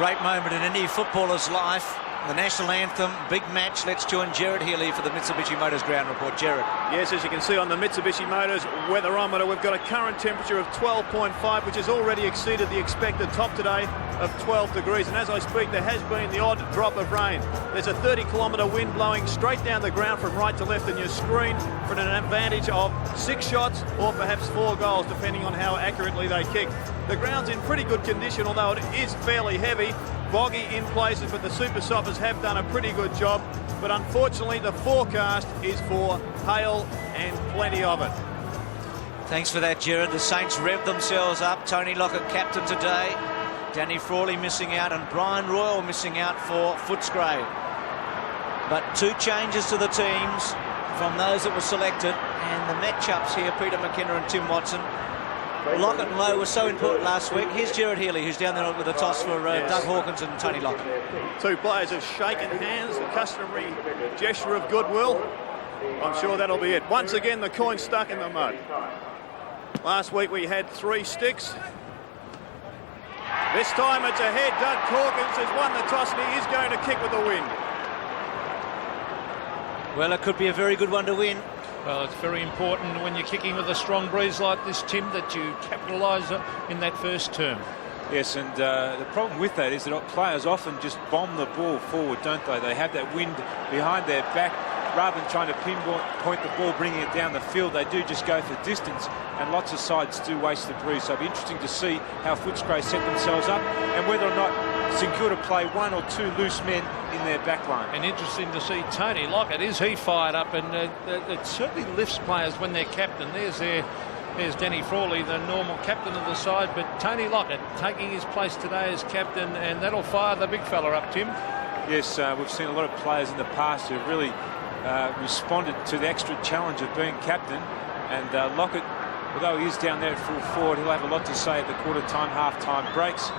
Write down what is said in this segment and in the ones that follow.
Great moment in any footballer's life. The national anthem, big match. Let's join Gerard Healy for the Mitsubishi Motors ground report. Gerard. Yes, as you can see on the Mitsubishi Motors weatherometer, we've got a current temperature of 12.5, which has already exceeded the expected top today of 12 degrees. And as I speak, there has been the odd drop of rain. There's a 30-kilometre wind blowing straight down the ground from right to left in your screen for an advantage of 6 shots or perhaps 4 goals, depending on how accurately they kick. The ground's in pretty good condition, although it is fairly heavy. Boggy in places, but the super soppers have done a pretty good job. But unfortunately, the forecast is for hail and plenty of it. Thanks for that, Gerard. The Saints rev themselves up. Tony Lockett, captain today. Danny Frawley missing out, and Brian Royal missing out for Footscray. But 2 changes to the teams from those that were selected, and the matchups here, Peter McKenna and Tim Watson. Lockett and Lowe were so important last week. Here's Gerard Healy, who's down there with a toss for Doug Hawkins and Tony Lockett. 2 players have shaken hands, the customary gesture of goodwill. I'm sure that'll be it. Once again, the coin stuck in the mud. Last week we had 3 sticks. This time it's ahead. Doug Hawkins has won the toss and he is going to kick with the wind. Well, it could be a very good one to win. Well, it's very important when you're kicking with a strong breeze like this, Tim, that you capitalise in that first term. Yes, and the problem with that is that players often just bomb the ball forward, don't they? They have that wind behind their back. Rather than trying to pinpoint the ball, bringing it down the field, they do just go for distance, and lots of sides do waste the breeze. So it'll be interesting to see how Footscray set themselves up and whether or not St Kilda play 1 or 2 loose men in their back line. And interesting to see Tony Lockett. Is he fired up? And it certainly lifts players when they're captain. There's Danny Frawley, the normal captain of the side, but Tony Lockett taking his place today as captain, and that'll fire the big fella up, Tim. Yes, we've seen a lot of players in the past who have really responded to the extra challenge of being captain, and Lockett, although he is down there at full forward, he'll have a lot to say at the quarter-time, half-time breaks.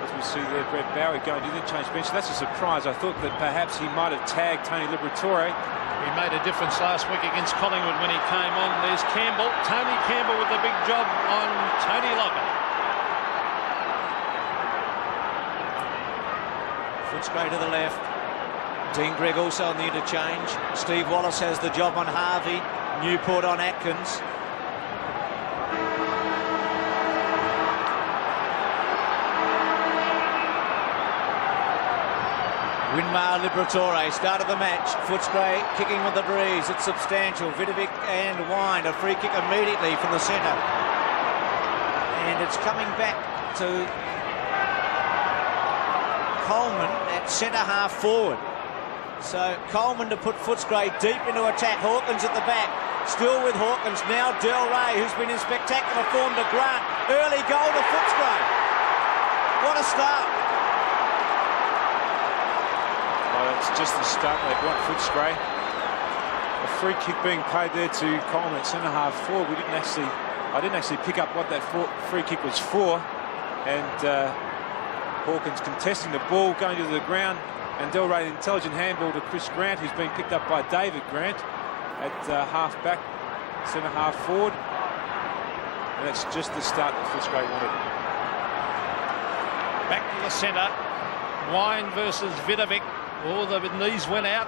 As we see there, Brett Bowie going to the interchange bench. That's a surprise. I thought that perhaps he might have tagged Tony Liberatore. He made a difference last week against Collingwood when he came on. There's Campbell, Tony Campbell with a big job on Tony Lockett. Footscray to the left. Dean Gregg also on the interchange. Steve Wallace has the job on Harvey. Newport on Atkins. Winmar Liberatore started the match. Footscray kicking with the breeze. It's substantial. Vidovic and Wind. A free kick immediately from the centre. And it's coming back to Coleman at centre half forward. So Coleman to put Footscray deep into attack. Hawkins at the back. Still with Hawkins. Now Del Rey, who's been in spectacular form, to Grant. Early goal to Footscray. What a start. Well, it's just the start they want, Footscray. A free kick being paid there to Coleman at centre half forward. I didn't actually pick up what that free kick was for. And Hawkins contesting the ball, going to the ground. And Del Rey, intelligent handball to Chris Grant, who's been picked up by David Grant at half back, centre half forward. And that's just the start that Footscray wanted. Back to the centre. Wine versus Vidovic. Oh, the knees went out.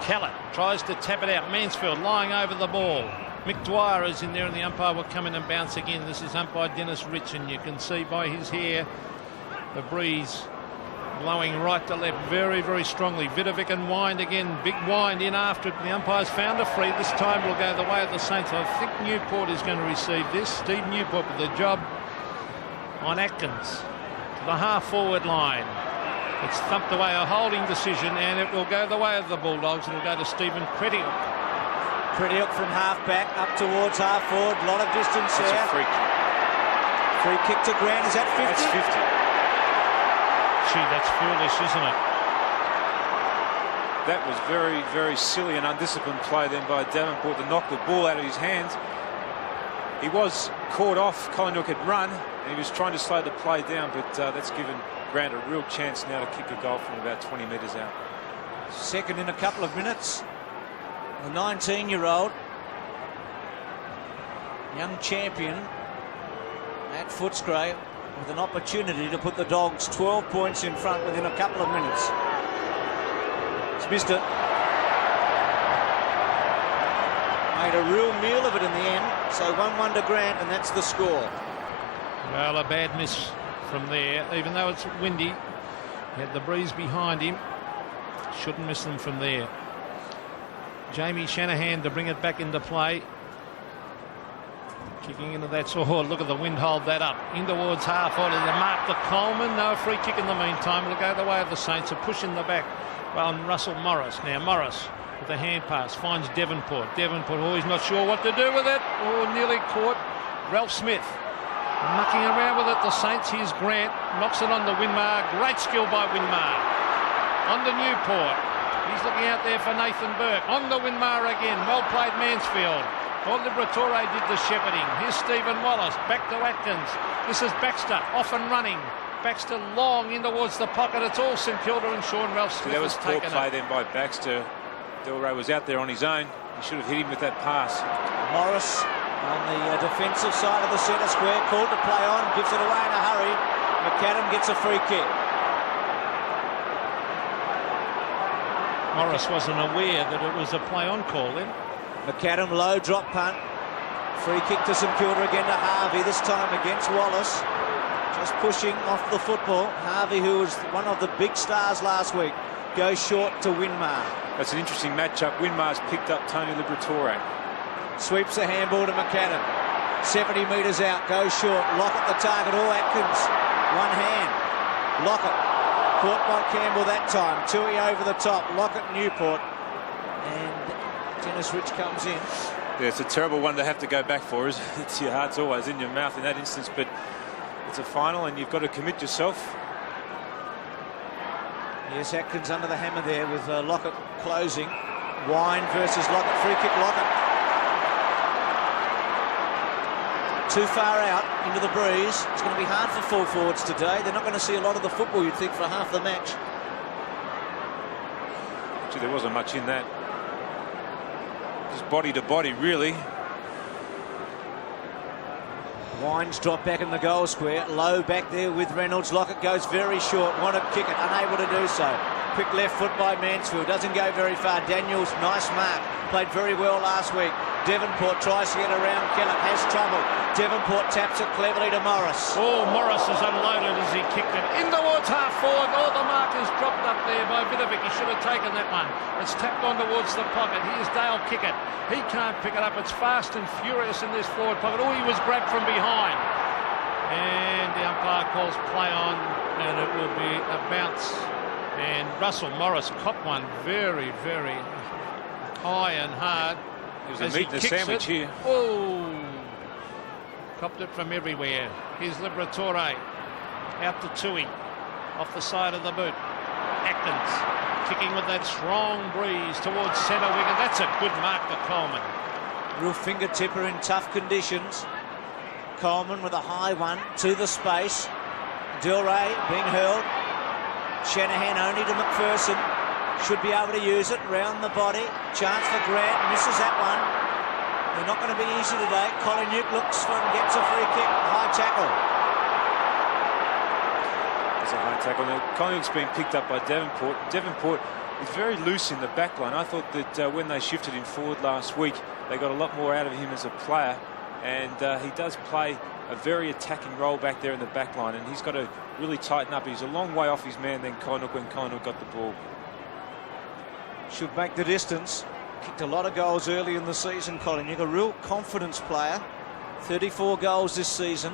Kellett tries to tap it out. Mansfield lying over the ball. Mick Dwyer is in there, and the umpire will come in and bounce again. This is umpire Dennis Rich, and you can see by his hair the breeze blowing right to left very, very strongly. Vidovic and Wind again. Big Wind in after it. The umpire's found a free. This time will go the way of the Saints. I think Newport is going to receive this. Steve Newport with the job on Atkins to the half-forward line. It's thumped away, a holding decision, and it will go the way of the Bulldogs. It'll go to Stephen Cretiuk. Cretiuk from half-back up towards half-forward. A lot of distance That's there. A free kick. Free kick to Grant. Is that 50? That's 50. Gee, that's foolish, isn't it? That was very, very silly and undisciplined play then by Davenport to knock the ball out of his hands. He was caught off. Collingwood had run, and he was trying to slow the play down, but that's given Grant a real chance now to kick a goal from about 20 metres out. Second in a couple of minutes. The 19-year-old young champion at Footscray with an opportunity to put the Dogs 12 points in front within a couple of minutes. He's missed it. Made a real meal of it in the end. So 1-1 to Grant, and that's the score. Well, a bad miss from there, even though it's windy. He had the breeze behind him. Shouldn't miss them from there. Jamie Shanahan to bring it back into play. Kicking into that. Oh, look at the wind hold that up. In towards half order. They mark the Coleman. No free kick in the meantime. It'll go the way of the Saints. A push in the back. Well, and Russell Morris. Now Morris with the hand pass finds Devonport. Devonport, oh, he's not sure what to do with it. Oh, nearly caught. Ralph Smith mucking around with it. The Saints. Here's Grant. Knocks it on the Winmar. Great skill by Winmar. On to Newport. He's looking out there for Nathan Burke. On the Winmar again. Well played Mansfield. Well, Liberatore did the shepherding. Here's Stephen Wallace. Back to Atkins. This is Baxter. Off and running. Baxter long in towards the pocket. It's all St Kilda, and Sean Ralph Smith that was has poor taken play it. then by Baxter. Delray was out there on his own. He should have hit him with that pass. Morris on the defensive side of the centre square. Called to play on. Gives it away in a hurry. McAdam gets a free kick. Morris wasn't aware that it was a play-on call then. McAdam low drop punt. Free kick to St Kilda again to Harvey, this time against Wallace. Just pushing off the football. Harvey, who was one of the big stars last week, goes short to Winmar. That's an interesting matchup. Winmar's picked up Tony Liberatore. Sweeps the handball to McAdam. 70 metres out, goes short. Lockett the target. Oh, Atkins. One hand. Lockett. Caught by Campbell that time. Tui over the top. Lockett, Newport. And Dennis Rich comes in. Yeah, it's a terrible one to have to go back for. It's your heart's always in your mouth in that instance, but it's a final and you've got to commit yourself. Yes, Atkins under the hammer there with Lockett closing. Wine versus Lockett. Free kick Lockett. Too far out into the breeze. It's going to be hard for full forwards today. They're not going to see a lot of the football, you'd think, for half the match. Actually, there wasn't much in that. Just body to body, really. Wines drop back in the goal square. Low back there with Reynolds. Lockett goes very short. Want to kick it. Unable to do so. Quick left foot by Mansfield. Doesn't go very far. Daniels, nice mark. Played very well last week. Devonport tries to get around Kellett. Has trouble. Devonport taps it cleverly to Morris. Oh, Morris is unloaded as he kicked it in towards half forward. Oh, the mark is dropped up there by Vidovic. He should have taken that one. It's tapped on towards the pocket. Here's Dale Kickett. He can't pick it up. It's fast and furious in this forward pocket. Oh, he was grabbed from behind. And the umpire calls play on, and it will be a bounce. And Russell Morris copped one very, very high and hard. It was a meat and a sandwich here. Oh, copped it from everywhere. Here's Liberatore out to Tui off the side of the boot. Atkins kicking with that strong breeze towards centre wing, and that's a good mark to Coleman. Real fingertipper in tough conditions. Coleman with a high one to the space. Delray being hurled. Shanahan only to McPherson. Should be able to use it round the body. Chance for Grant. Misses that one. They're not going to be easy today. Colin Nuke looks for and gets a free kick. High tackle. It's a high tackle. Now, Colin Nuke's been picked up by Devonport. Devonport is very loose in the back line. I thought that when they shifted him forward last week, they got a lot more out of him as a player. And he does play a very attacking role back there in the back line. And he's got to really tighten up. He's a long way off his man than Colin when Colin got the ball. Should make the distance. Kicked a lot of goals early in the season, Colin. You're a real confidence player. 34 goals this season,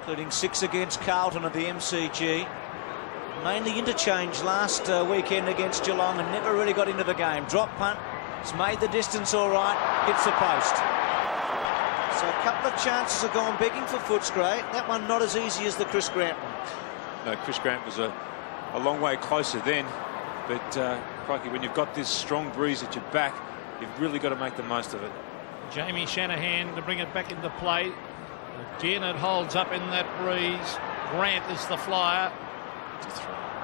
including 6 against Carlton at the MCG. Mainly interchange last weekend against Geelong and never really got into the game. Drop punt. It's made the distance all right. Hits the post. So a couple of chances have gone begging for Footscray. That one not as easy as the Chris Grant one. No, Chris Grant was a long way closer then. But crikey, when you've got this strong breeze at your back, you've really got to make the most of it. Jamie Shanahan to bring it back into play. Again, it holds up in that breeze. Grant is the flyer.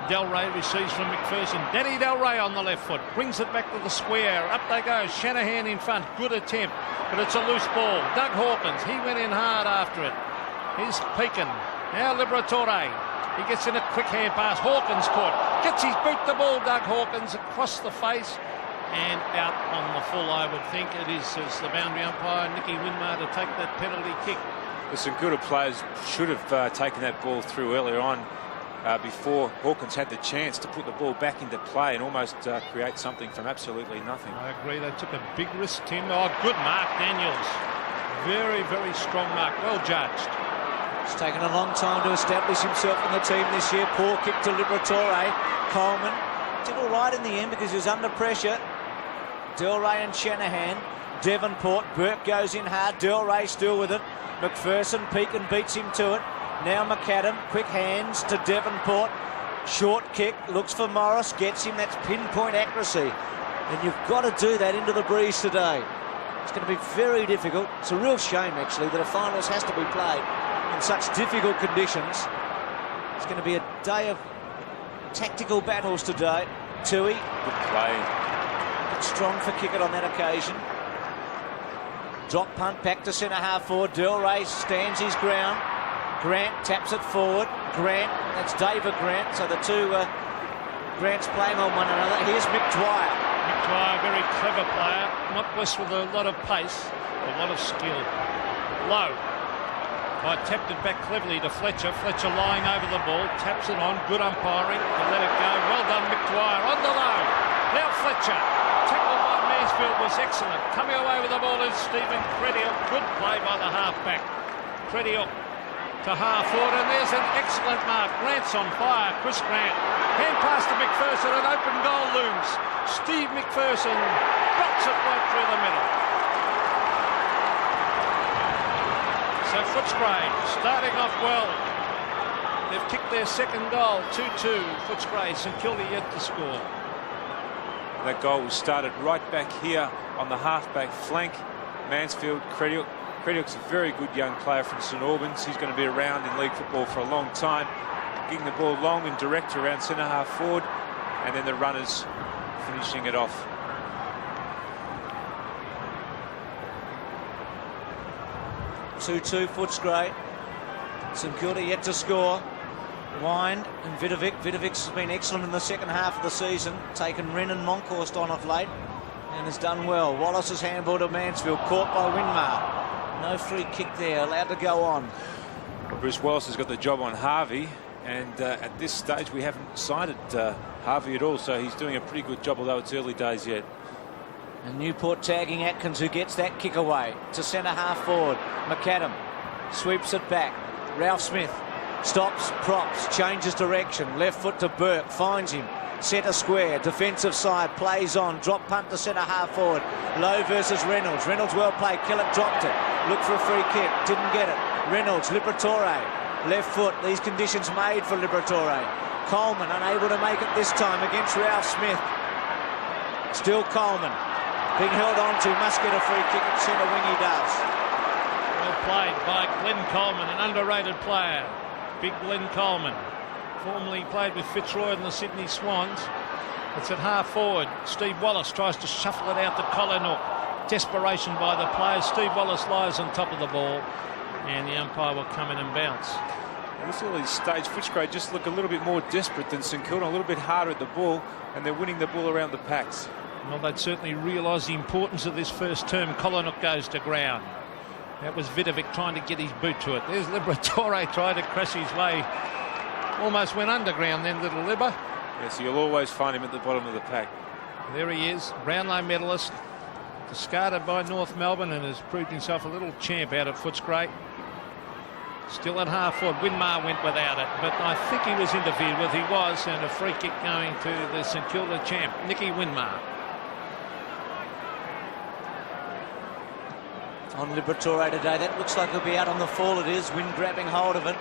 Delray receives from McPherson. Danny Delray on the left foot. Brings it back to the square. Up they go. Shanahan in front. Good attempt. But it's a loose ball. Doug Hawkins. He went in hard after it. Here's Pekin. Now Liberatore. He gets in a quick hand pass. Hawkins caught. Gets his boot to ball. Doug Hawkins across the face and out on the full, I would think. It is as the boundary umpire, Nicky Winmar, to take that penalty kick. The St Kilda players should have taken that ball through earlier on before Hawkins had the chance to put the ball back into play and almost create something from absolutely nothing. I agree. They took a big risk, Tim. Oh, good mark, Daniels. Very, very strong mark. Well judged. It's taken a long time to establish himself in the team this year. Poor kick to Liberatore. Coleman did all right in the end because he was under pressure. Delray and Shanahan. Devonport. Burke goes in hard. Delray still with it. McPherson. Pekin beats him to it. Now McAdam. Quick hands to Devonport. Short kick. Looks for Morris. Gets him. That's pinpoint accuracy. And you've got to do that into the breeze today. It's going to be very difficult. It's a real shame, actually, that a finals has to be played in such difficult conditions. It's going to be a day of tactical battles today. Tui. Good play. But strong for Kickett on that occasion. Drop punt back to centre half forward. Delray stands his ground. Grant taps it forward. Grant, that's David Grant. So the two Grants playing on one another. Here's Mick Dwyer. Mick Dwyer, very clever player. Not blessed with a lot of pace, a lot of skill. Low. I tapped it back cleverly to Fletcher. Fletcher lying over the ball, taps it on. Good umpiring to let it go. Well done, Mick Dwyer on the low. Now Fletcher. Tackle by Mansfield was excellent. Coming away with the ball is Stephen Crediel. Good play by the halfback. Crediel to half forward, and there's an excellent mark. Grant's on fire. Chris Grant. Hand pass to McPherson. An open goal looms. Steve McPherson drops it right through the middle. So Footscray starting off well. They've kicked their second goal, 2-2. Footscray, St Kilda yet to score. That goal was started right back here on the halfback flank. Mansfield, Crediel. Crediel's a very good young player from St Albans. He's going to be around in league football for a long time. Getting the ball long and direct around centre half forward, and then the runners finishing it off. Two Footscray. St Kilda yet to score. Wind and Vidovic. Vidovic's been excellent in the second half of the season. Taken Wren and Monkhorst on of late and has done well. Wallace's handball to Mansfield. Caught by Winmar. No free kick there. Allowed to go on. Bruce Wallace has got the job on Harvey, and at this stage we haven't sighted Harvey at all, so he's doing a pretty good job, although it's early days yet. And Newport tagging Atkins, who gets that kick away to centre half forward. McAdam sweeps it back. Ralph Smith stops, props, changes direction. Left foot to Burke, finds him. Centre square, defensive side, plays on. Drop punt to centre half forward. Lowe versus Reynolds. Reynolds well played. Killick dropped it. Looked for a free kick. Didn't get it. Reynolds, Liberatore. Left foot. These conditions made for Liberatore. Coleman unable to make it this time against Ralph Smith. Still Coleman. Being held on to, must get a free kick at centre wing, he does. Well played by Glenn Coleman, an underrated player. Big Glenn Coleman. Formerly played with Fitzroy and the Sydney Swans. It's at half forward. Steve Wallace tries to shuffle it out to Collinor. Desperation by the players. Steve Wallace lies on top of the ball, and the umpire will come in and bounce. At this early stage, Footscray just look a little bit more desperate than St Kilda, a little bit harder at the ball, and they're winning the ball around the packs. Well, they'd certainly realise the importance of this first term. Collinor goes to ground. That was Vidovic trying to get his boot to it. There's Liberatore trying to crash his way. Almost went underground then, little Libber. Yes, you'll always find him at the bottom of the pack. There he is, Brownlow medalist. Discarded by North Melbourne and has proved himself a little champ out at Footscray. Still at half forward. Winmar went without it, but I think he was interfered with. He was, and a free kick going to the St Kilda champ, Nicky Winmar. On Liberatore today, that looks like he'll be out on the fall. It is. Wynn grabbing hold of it.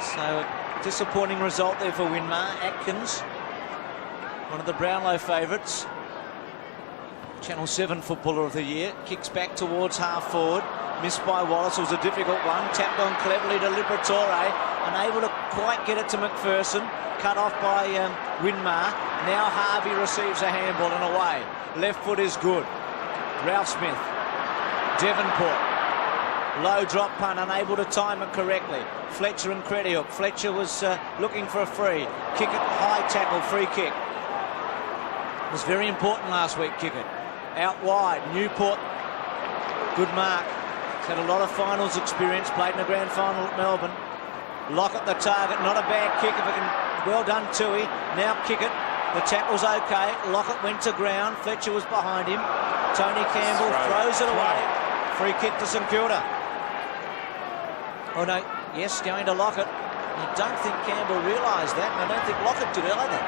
So disappointing result there for Winmar. Atkins, one of the Brownlow favourites. Channel 7 Footballer of the Year. Kicks back towards half forward. Missed by Wallace. It was a difficult one. Tapped on cleverly to Liberatore. Unable to quite get it to McPherson. Cut off by Winmar. Now Harvey receives a handball and away. Left foot is good. Ralph Smith. Devonport. Low drop punt, unable to time it correctly. Fletcher and Credihook. Fletcher was looking for a free. Kick it, high tackle, free kick. It was very important last week, kick it. Out wide, Newport. Good mark. He's had a lot of finals experience, played in the grand final at Melbourne. Lockett the target, not a bad kick if it can. Well done, Tui. Now kick it. The tackle's okay. Lockett went to ground. Fletcher was behind him. Tony Campbell throws it away. Free kick to St Kilda. Oh no, yes, going to Lockett. I don't think Campbell realised that, and I don't think Lockett did either.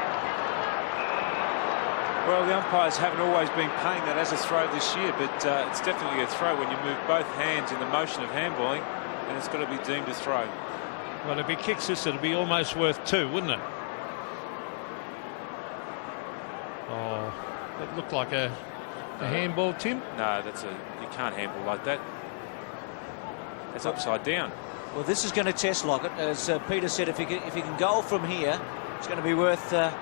Well, the umpires haven't always been paying that as a throw this year, but it's definitely a throw when you move both hands in the motion of handballing, and it's got to be deemed a throw. Well, if he kicks this, it'll be almost worth 2, wouldn't it? Oh, that looked like a handball, Tim. No, you can't handball like that. That's upside down. Well, this is going to test Lockett, as Peter said. If he can goal from here, it's going to be worth a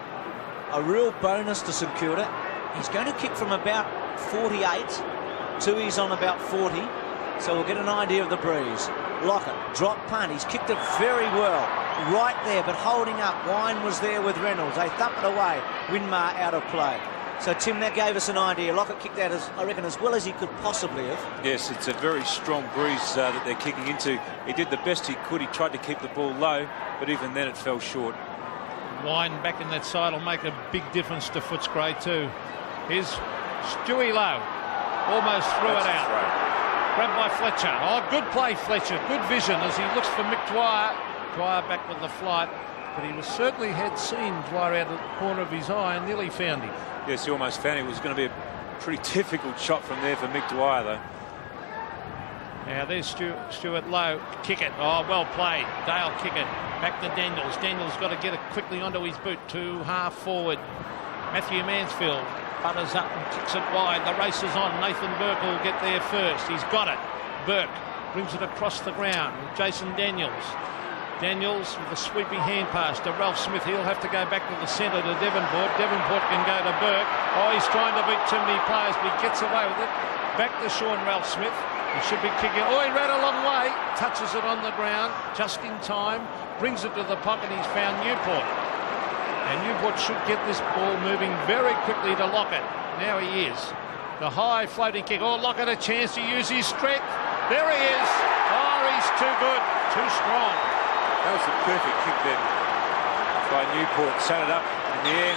real bonus to St Kilda. He's going to kick from about 48. Tui's on about 40, so we'll get an idea of the breeze. Lockett, drop punt. He's kicked it very well. Right there, but holding up. Wine was there with Reynolds. They thump it away. Winmar out of play. So, Tim, that gave us an idea. Lockett kicked that, I reckon, as well as he could possibly have. Yes, it's a very strong breeze that they're kicking into. He did the best he could. He tried to keep the ball low, but even then it fell short. Wine back in that side will make a big difference to Footscray too. Here's Stewie Lowe. Almost threw it out. Grabbed by Fletcher. Oh, good play, Fletcher. Good vision as he looks for Mick Dwyer. Dwyer back with the flight, but he certainly had seen Dwyer out of the corner of his eye and nearly found him. Yes, he almost found him. It was going to be a pretty difficult shot from there for Mick Dwyer, though. Now there's Stuart Lowe. Kick it. Oh, well played. Dale kick it. Back to Daniels. Daniels got to get it quickly onto his boot. 2 half forward. Matthew Mansfield butters up and kicks it wide. The race is on. Nathan Burke will get there first. He's got it. Burke brings it across the ground. Jason Daniels. Daniels with a sweeping hand pass to Ralph Smith. He'll have to go back to the centre to Devonport. Devonport can go to Burke. Oh, he's trying to beat too many players, but he gets away with it. Back to Sean Ralph Smith. He should be kicking. Oh, he ran a long way. Touches it on the ground just in time. Brings it to the pocket. He's found Newport. And Newport should get this ball moving very quickly to Lockett. Now he is. The high floating kick. Oh, Lockett a chance to use his strength. There he is. Oh, he's too good. Too strong. That was a perfect kick there by Newport. Sat it up in the air.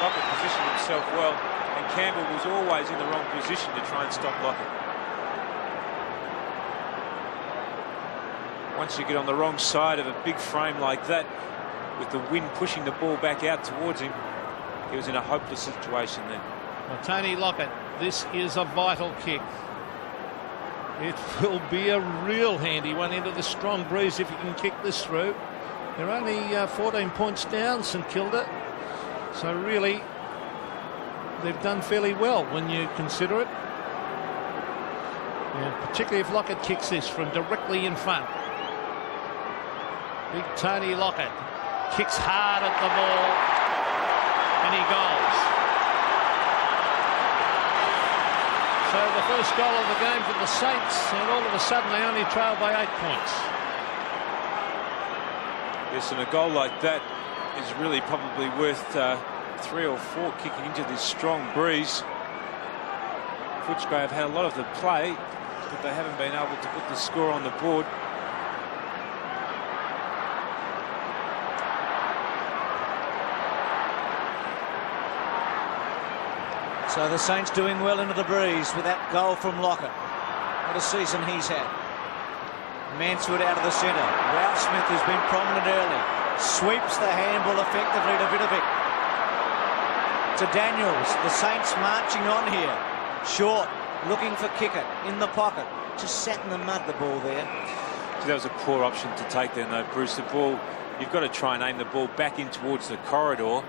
Lockett positioned himself well. And Campbell was always in the wrong position to try and stop Lockett. Once you get on the wrong side of a big frame like that, with the wind pushing the ball back out towards him, he was in a hopeless situation then. Well, Tony Lockett, this is a vital kick. It will be a real handy one into the strong breeze if you can kick this through. They're only 14 points down, St Kilda. So really, they've done fairly well when you consider it. And particularly if Lockett kicks this from directly in front. Big Tony Lockett kicks hard at the ball and he goals. So the first goal of the game for the Saints, and all of a sudden they only trail by 8 points. Yes, and a goal like that is really probably worth 3 or 4 kicking into this strong breeze. Footscray have had a lot of the play, but they haven't been able to put the score on the board. So the Saints doing well into the breeze with that goal from Lockett. What a season he's had. Mansfield out of the centre. Ralph Smith, who's been prominent early, sweeps the handball effectively to Vidovic. To Daniels. The Saints marching on here. Short, looking for Kickett in the pocket. Just sat in the mud, the ball there. So that was a poor option to take there, though, Bruce. The ball, you've got to try and aim the ball back in towards the corridor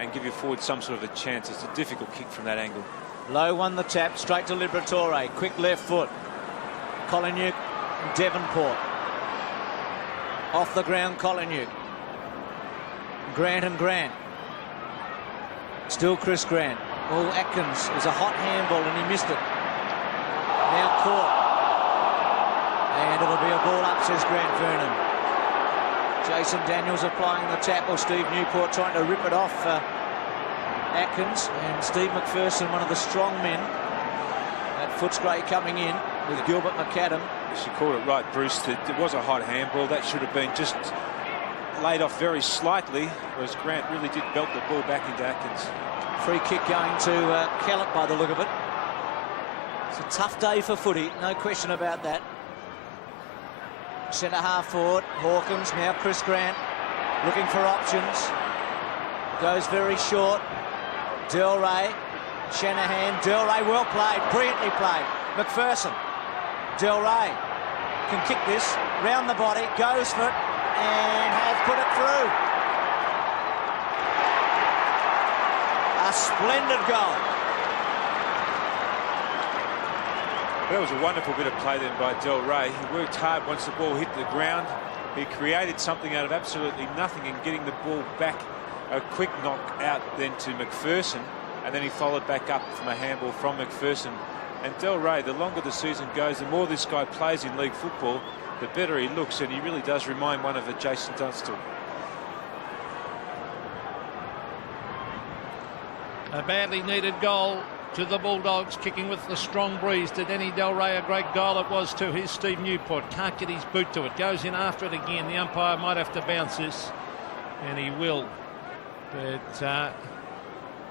and give your forward some sort of a chance. It's a difficult kick from that angle. Lowe won the tap, straight to Liberatore. Quick left foot. Collingham, Devonport. Off the ground, Collingham. Grant and Grant. Still Chris Grant. Oh, Atkins was a hot handball and he missed it. Now caught. And And it'll be a ball up, says Grant Vernon. Jason Daniels applying the tackle. Steve Newport trying to rip it off Atkins. And Steve McPherson, one of the strong men at Footscray, coming in with Gilbert McAdam. She called it right, Bruce. It was a hot handball. That should have been just laid off very slightly, whereas Grant really did belt the ball back into Atkins. Free kick going to Kellett by the look of it. It's a tough day for footy, no question about that. Centre half forward, Hawkins, now Chris Grant looking for options. Goes very short. Del Rey, Shanahan, Del Rey, well played, brilliantly played. McPherson, Del Rey can kick this, round the body, goes for it, and has put it through. A splendid goal. That was a wonderful bit of play then by Del Rey. He worked hard once the ball hit the ground. He created something out of absolutely nothing in getting the ball back. A quick knock out then to McPherson, and then he followed back up from a handball from McPherson. And Del Rey, the longer the season goes, the more this guy plays in league football, the better he looks, and he really does remind one of a Jason Dunstall. A badly needed goal to the Bulldogs, kicking with the strong breeze to Denny Del Rey. A great goal it was to his Steve Newport. Can't get his boot to it. Goes in after it again. The umpire might have to bounce this, and he will. But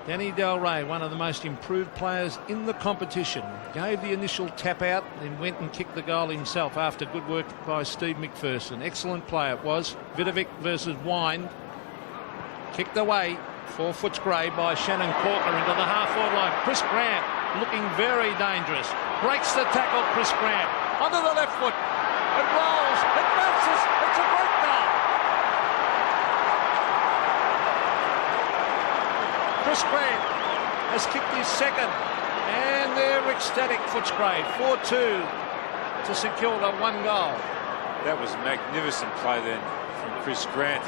Denny Del Rey, one of the most improved players in the competition, gave the initial tap out, then went and kicked the goal himself after good work by Steve McPherson. Excellent play it was. Vidovic versus Wine. Kicked away for Footscray by Shannon Corker into the half-forward line. Chris Grant looking very dangerous. Breaks the tackle, Chris Grant. Onto the left foot. It rolls. It bounces. It's a great goal. Chris Grant has kicked his second. And they're ecstatic, Footscray. 4-2 to St Kilda, 1 goal. That was a magnificent play then from Chris Grant.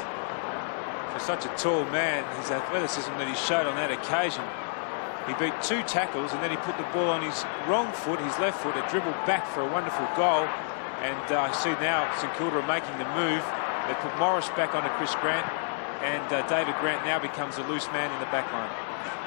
For such a tall man, his athleticism that he showed on that occasion. He beat 2 tackles, and then he put the ball on his wrong foot, his left foot, and dribbled back for a wonderful goal. And I see now St Kilda are making the move. They put Morris back onto Chris Grant, and David Grant now becomes a loose man in the back line.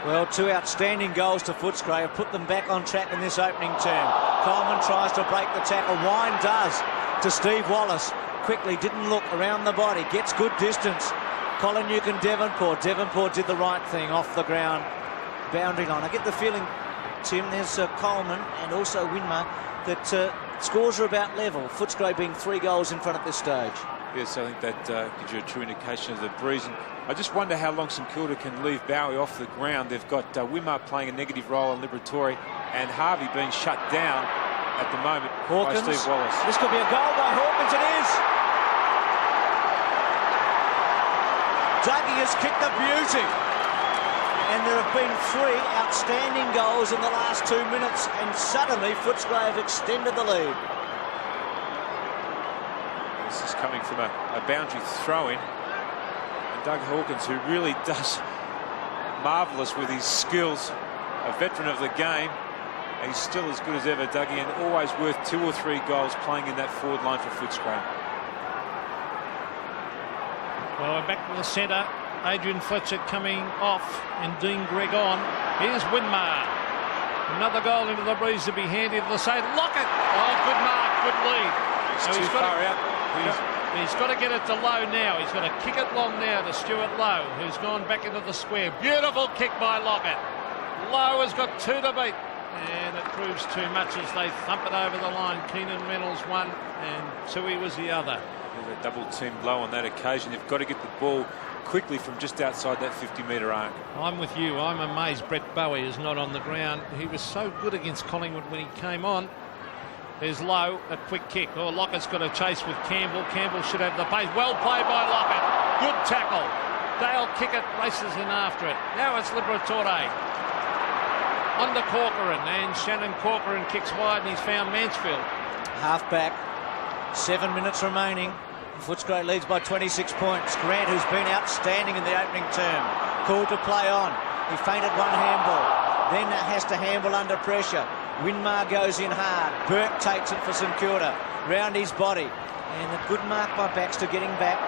Well, 2 outstanding goals to Footscray have put them back on track in this opening term. Coleman tries to break the tackle. Wine does to Steve Wallace. Quickly, didn't look around the body, gets good distance. Colin Newcomb, Devonport. Devonport did the right thing off the ground, boundary line. I get the feeling, Tim, there's Coleman and also Winmar, that scores are about level. Footscray being 3 goals in front at this stage. Yes, I think that gives you a true indication of the breeze. And I just wonder how long St Kilda can leave Bowie off the ground. They've got Winmar playing a negative role on Liberatore and Harvey being shut down at the moment Hawkins, by Steve Wallace. This could be a goal by Hawkins. It is. Dougie has kicked the beauty. And there have been 3 outstanding goals in the last 2 minutes, and suddenly Footscray have extended the lead. This is coming from a boundary throw-in. And Doug Hawkins, who really does marvellous with his skills, a veteran of the game, and he's still as good as ever, Dougie, and always worth 2 or 3 goals playing in that forward line for Footscray. Well, we're back to the centre. Adrian Fletcher coming off and Dean Gregg on. Here's Winmar. Another goal into the breeze to be handed to the side. Lockett. Oh, good mark, good lead. He's too far out. He's got to get it to Lowe now. He's got to kick it long now to Stuart Lowe, who's gone back into the square. Beautiful kick by Lockett. Lowe has got 2 to beat. And it proves too much as they thump it over the line. Keenan Reynolds 1 and Tui was the other. There's a double team blow on that occasion. They've got to get the ball quickly from just outside that 50-metre arc. I'm with you. I'm amazed Brett Bowie is not on the ground. He was so good against Collingwood when he came on. There's Lowe, a quick kick. Oh, Lockett's got a chase with Campbell. Campbell should have the pace. Well played by Lockett. Good tackle. Dale Kickett races in after it. Now it's Liberatore. Under Corcoran, and Shannon Corcoran kicks wide, and he's found Mansfield. Half back. 7 minutes remaining. Footscray leads by 26 points. Grant, who's been outstanding in the opening term, called to play on. He feinted 1 handball, then has to handball under pressure. Winmar goes in hard. Burke takes it for St Kilda. Round his body. And a good mark by Baxter getting back.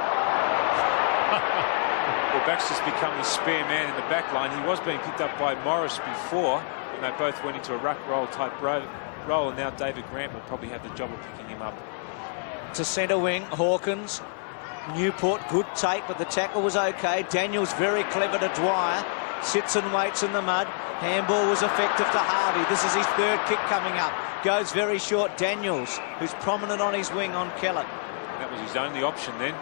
Well, Baxter's become the spare man in the back line. He was being picked up by Morris before, and they both went into a ruck roll type role, and now David Grant will probably have the job of picking him up. To centre wing, Hawkins. Newport, good take, but the tackle was okay. Daniels very clever to Dwyer. Sits and waits in the mud. Handball was effective to Harvey. This is his third kick coming up. Goes very short. Daniels, who's prominent on his wing on Kellett. That was his only option then.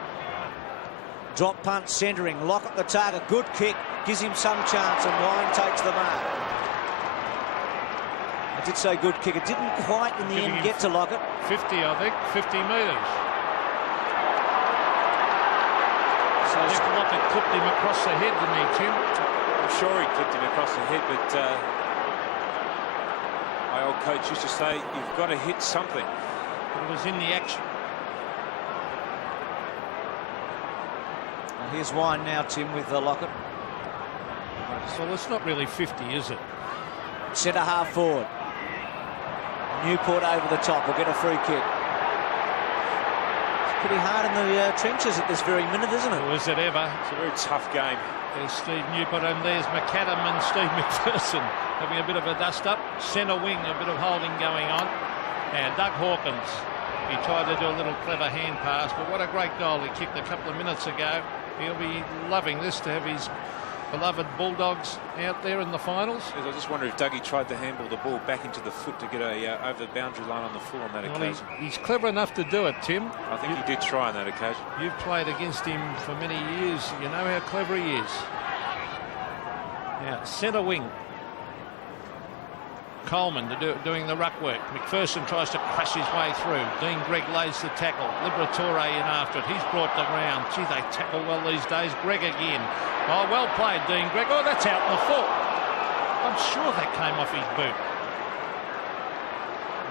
Drop punt, centering. Lockett the target. Good kick. Gives him some chance, and Wine takes the mark. I did say good kick. It didn't quite in the end get to Lockett. 50, I think. 50 metres. So I think Lockett clipped him across the head, didn't he, Tim? I'm sure he clipped him across the head, but my old coach used to say, you've got to hit something. It was in the action. Here's Wine now, Tim, with Lockett. So it's not really 50, is it? Centre half forward. Newport over the top will get a free kick. It's pretty hard in the trenches at this very minute, isn't it? Was it ever? It's a very tough game. There's Steve Newport, and there's McAdam and Steve McPherson having a bit of a dust-up. Centre wing, a bit of holding going on. And Doug Hawkins, he tried to do a little clever hand pass, but what a great goal he kicked a couple of minutes ago. He'll be loving this, to have his beloved Bulldogs out there in the finals. I just wonder if Dougie tried to handball the ball back into the foot to get over the boundary line on the full on that occasion. He's clever enough to do it, Tim. I think he did try on that occasion. You've played against him for many years. You know how clever he is. Now, centre wing. Coleman doing the ruck work. McPherson tries to crash his way through. Dean Gregg lays the tackle. Liberatore in after it. He's brought the ground. Gee, they tackle well these days. Gregg again. Oh, well played, Dean Gregg. Oh, that's out in the full. I'm sure that came off his boot.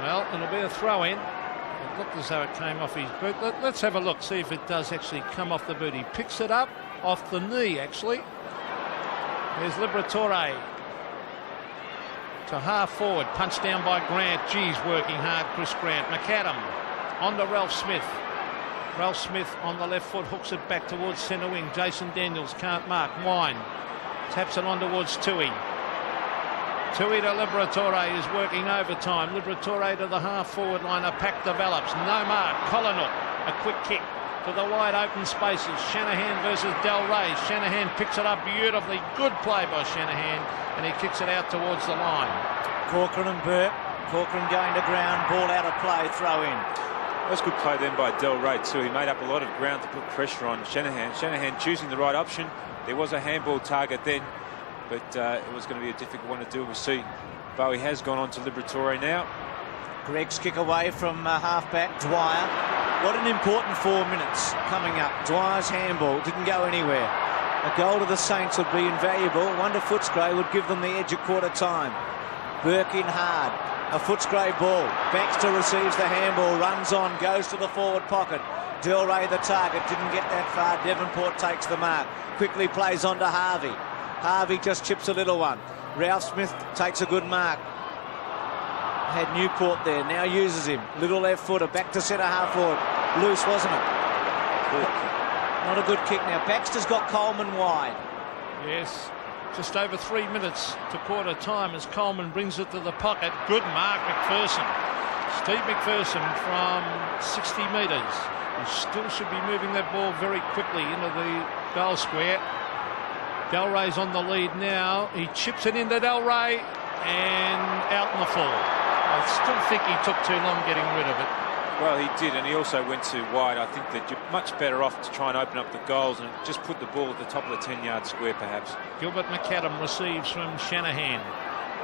Well, it'll be a throw in. It looked as though it came off his boot. Let's have a look, see if it does actually come off the boot. He picks it up off the knee, actually. There's Liberatore. To half forward, punched down by Grant. Geez, working hard, Chris Grant. McAdam on to Ralph Smith. Ralph Smith on the left foot, hooks it back towards centre wing. Jason Daniels can't mark. Wine taps it on towards Tui. Tui to Liberatore, is working overtime. Liberatore to the half forward line. A pack develops. No mark. Collinwood, a quick kick to the wide open spaces. Shanahan versus Del Rey. Shanahan picks it up beautifully. Good play by Shanahan, and he kicks it out towards the line. Corcoran and Burke. Corcoran going to ground. Ball out of play. Throw in. That's good play then by Del Rey too. He made up a lot of ground to put pressure on Shanahan. Shanahan choosing the right option. There was a handball target then, but it was going to be a difficult one to do. We see Bowie has gone on to Liberatore now. Gregg's kick away from half-back Dwyer. What an important 4 minutes coming up. Dwyer's handball didn't go anywhere. A goal to the Saints would be invaluable. One to Footscray would give them the edge at quarter time. Burke in hard. A Footscray ball. Baxter receives the handball, runs on, goes to the forward pocket. Del Rey the target, didn't get that far. Devonport takes the mark. Quickly plays on to Harvey. Harvey just chips a little one. Ralph Smith takes a good mark. Had Newport there, now uses him. Little left footer, back to centre half forward. Loose, wasn't it? Good. Not a good kick now. Baxter's got Coleman wide. Yes, just over 3 minutes to quarter time as Coleman brings it to the pocket. Good mark, McPherson. Steve McPherson from 60 metres. He still should be moving that ball very quickly into the goal square. Del Rey's on the lead now. He chips it into Del Rey and out in the full. I still think he took too long getting rid of it. Well, he did, and he also went too wide. I think that you're much better off to try and open up the goals and just put the ball at the top of the 10-yard square, perhaps. Gilbert McAdam receives from Shanahan.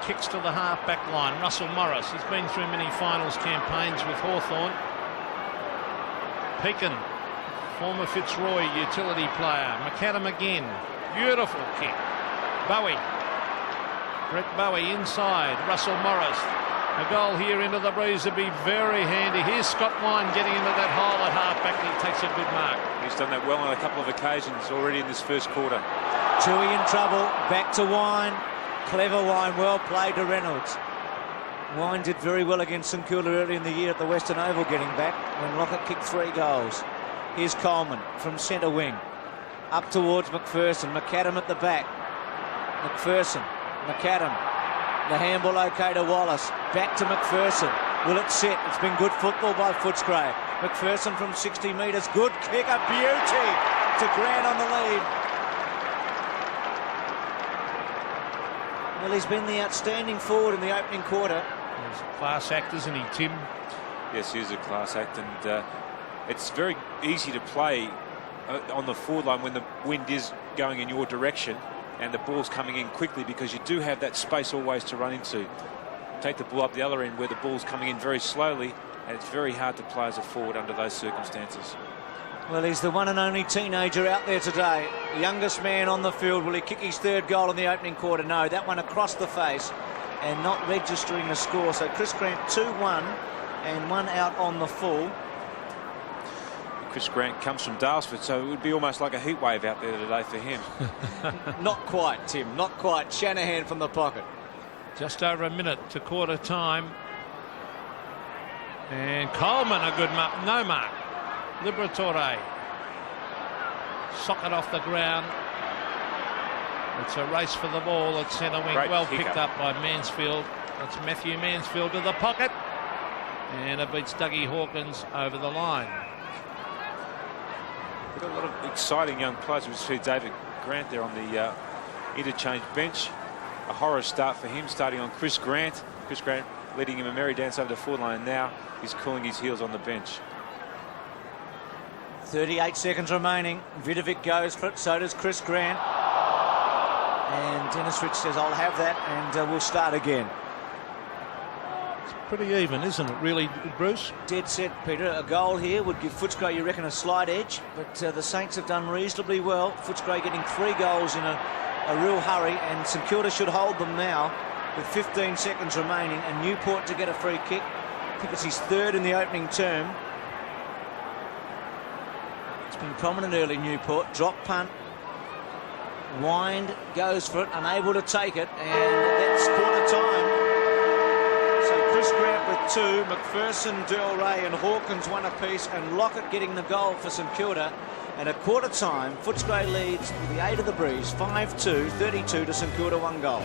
Kicks to the half-back line. Russell Morris. He's been through many finals campaigns with Hawthorn. Pekin, former Fitzroy utility player. McAdam again. Beautiful kick. Bowie. Brett Bowie inside. Russell Morris. A goal here into the breeze would be very handy. Here's Scott Wine getting into that hole at half-back. He takes a good mark. He's done that well on a couple of occasions already in this first quarter. Tui in trouble. Back to Wine. Clever Wine. Well played to Reynolds. Wine did very well against St Kilda early in the year at the Western Oval, getting back when Lockett kicked 3 goals. Here's Coleman from centre wing. Up towards McPherson. McAdam at the back. McPherson. McAdam. The handball okay to Wallace. Back to McPherson. Will it sit? It's been good football by Footscray. McPherson from 60 metres. Good kick. A beauty to Grant on the lead. Well, he's been the outstanding forward in the opening quarter. He's a class act, isn't he, Tim? Yes, he is a class act, and it's very easy to play on the forward line when the wind is going in your direction and the ball's coming in quickly, because you do have that space always to run into. Take the ball up the other end where the ball's coming in very slowly, and it's very hard to play as a forward under those circumstances. Well, he's the one and only teenager out there today. The youngest man on the field. Will he kick his 3rd goal in the opening quarter? No, that one across the face and not registering the score. So Chris Grant 2-1 and 1 out on the full. Chris Grant comes from Dalesford, so it would be almost like a heat wave out there today for him. Not quite, Tim, not quite. Shanahan from the pocket. Just over a minute to quarter time. And Coleman, a good mark. No mark. Liberatore. Socket off the ground. It's a race for the ball at centre wing. Great well pick picked up by Mansfield. That's Matthew Mansfield to the pocket. And it beats Dougie Hawkins over the line. We've got a lot of exciting young players. We see David Grant there on the interchange bench. A horror start for him, starting on Chris Grant. Chris Grant leading him a merry dance over the forward line. Now he's cooling his heels on the bench. 38 seconds remaining. Vidovic goes for it, so does Chris Grant. And Dennis Rich says, I'll have that, and we'll start again. It's pretty even, isn't it, really, Bruce? Dead set, Peter. A goal here would give Footscray, you reckon, a slight edge, but the Saints have done reasonably well. Footscray getting 3 goals in a real hurry, and St Kilda should hold them now with 15 seconds remaining, and Newport to get a free kick. I think it's his 3rd in the opening term. It's been prominent early, Newport. Drop punt. Wind goes for it, unable to take it, and that's quarter time. So Chris Grant with 2, McPherson, Del Rey and Hawkins 1 apiece, and Lockett getting the goal for St Kilda. And at quarter time, Footscray leads with the aid of the breeze, 5-2, 32 to St Kilda, 1 goal.